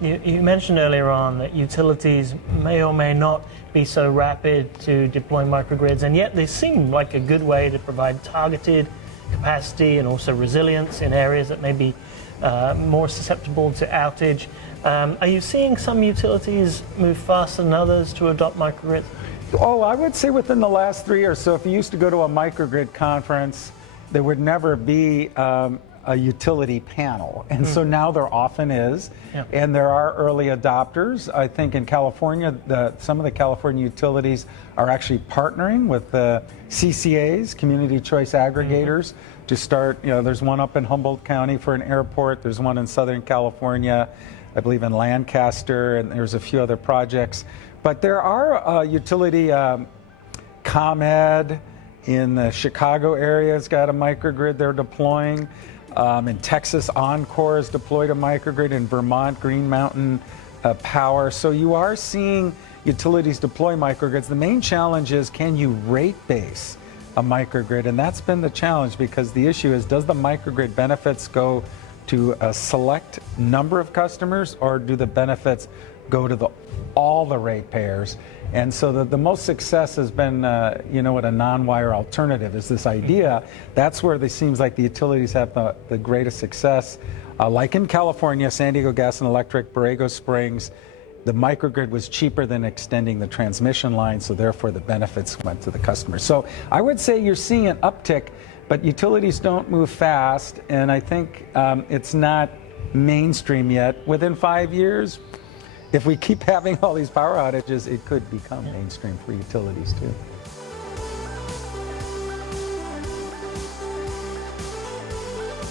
You mentioned earlier on that utilities may or may not be so rapid to deploy microgrids, and yet they seem like a good way to provide targeted capacity and also resilience in areas that may be more susceptible to outage. Are you seeing some utilities move faster than others to adopt microgrids? Oh, I would say within the last 3 years. So if you used to go to a microgrid conference, there would never be a utility panel. And so now there often is. Yeah. And there are early adopters. I think in California, some of the California utilities are actually partnering with the CCAs, community choice aggregators, to start. There's one up in Humboldt County for an airport. There's one in Southern California, I believe in Lancaster, and there's a few other projects. But there are utility, ComEd in the Chicago area has got a microgrid they're deploying. In Texas, Encore has deployed a microgrid. In Vermont, Green Mountain Power. So you are seeing utilities deploy microgrids. The main challenge is, can you rate base a microgrid? And that's been the challenge, because the issue is, does the microgrid benefits go to a select number of customers, or do the benefits go to all the ratepayers? And so the most success has been, what a non-wire alternative is, this idea. That's where it seems like the utilities have the greatest success. Like in California, San Diego Gas and Electric, Borrego Springs, the microgrid was cheaper than extending the transmission line, so therefore the benefits went to the customers. So I would say you're seeing an uptick, but utilities don't move fast, and I think it's not mainstream yet. Within 5 years, if we keep having all these power outages, it could become mainstream for utilities too.